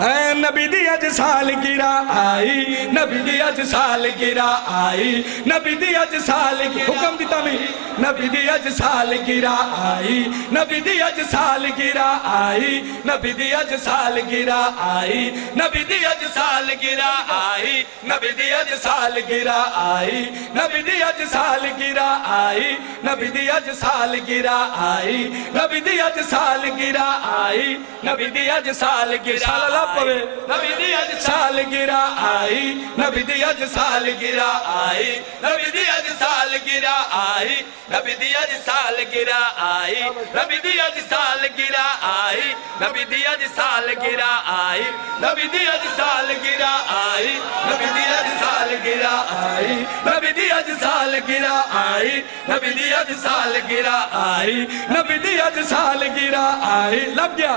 اے نبی دی اج سالگرہ آئی نبی دی اج سالگرہ آئی نبی دی اج سالگرہ حکم دیتا میں نبی دی اج سالگرہ آئی نبی دی اج سالگرہ آئی نبی دی اج سالگرہ آئی نبی دی اج سالگرہ آئی نبی دی اج سالگرہ آئی نبی دی اج سالگرہ آئی نبی دی اج سالگرہ آئی نبی دی اج سالگرہ آئی نبی دی اج سالگرہ پوے نبی دی اج سالگرہ آئی نبی دی اج سالگرہ آئی نبی دی اج سالگرہ آئی نبی دی اج سالگرہ آئی نبی دی اج سالگرہ آئی نبی دی اج سالگرہ آئی نبی دی اج سالگرہ آئی نبی دی اج سالگرہ آئی نبی دی اج سالگرہ آئی نبی دی اج سالگرہ آئی نبی دی اج سالگرہ آئی لب گیا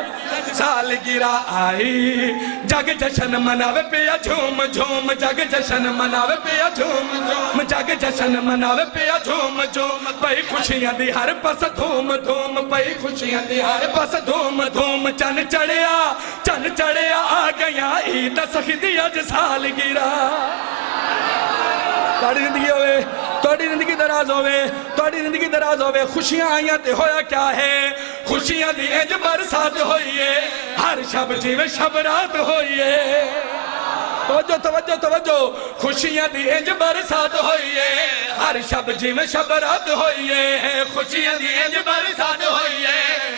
سالگرہ آئی جگ جشن مناوے پیا جھوم جھوم جگ جشن مناوے پیا جھوم جھوم جگ جشن مناوے پیا جھوم جھوم پئی خوشیاں دی ہر پس دھوم دھوم پئی خوشیاں دی ہر پس دھوم دھوم چن چڑیا آ گیا عید سخی دی اج سالگرہ تاڑی زندگی ہوئے تاڑی زندگی دراز ہوئے خوشیاں آئیاں تے ہویا کیا ہے خوشیاں دی انج برسات ہوئیے ہر شب جیوے شب رات ہوئیے توجہ خوشیاں دی انج برسات ہوئیے ہر شب جیوے شب رات ہوئیے خوشیاں دی انج برسات ہوئیے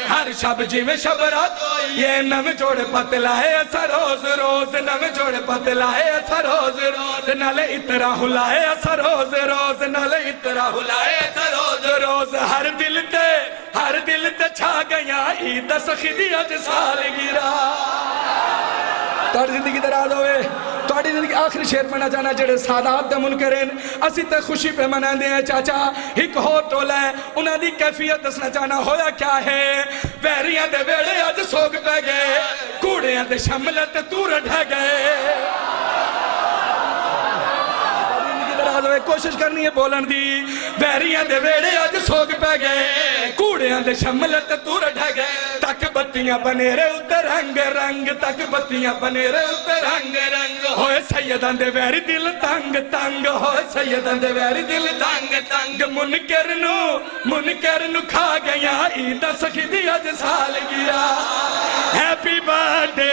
ہر شب جیوے شب رات ہوئیے نم جوڑ پت لائے ایسا روز روز نم جوڑ پت لائے ایسا روز روز نالے اترا ہلائے ایسا روز روز نالے اترا ہلائے ایسا روز روز ہر دل تے چھا گیا عید سخی دی اج سالگرہ تاڑی زندگی دراز ہوئے تاڑی زندگی آخری شیر پڑھنا چاہنا جڑے سادات دے منکرین اسی تے خوشی پہ منان دے ہیں چاچا ایک ہو ٹولا ہے انہاں دی کیفیت دسنا چاہنا ہویا کیا ہے ویریاں دے ویڑے آج سوگ پہ گئے کوڑیاں دے شملت تور ڈھے گئے کوشش کرنی ہے بولن دی ویریاں دے ویڑے آج سوگ پہ گئے کوڑیاں دے شملت تور ڈھے گئے تک بتیاں بنے رہے اتے رنگ رنگ تک بتیاں بنے رہے اتے رنگ رنگ ہوئے سیدان دے ویری دل تنگ تنگ ہوئے سیدان دے ویری دل تنگ تنگ منکر نو کھا گیا عید سخی دی اج سالگرہ ہیپی برتھڈے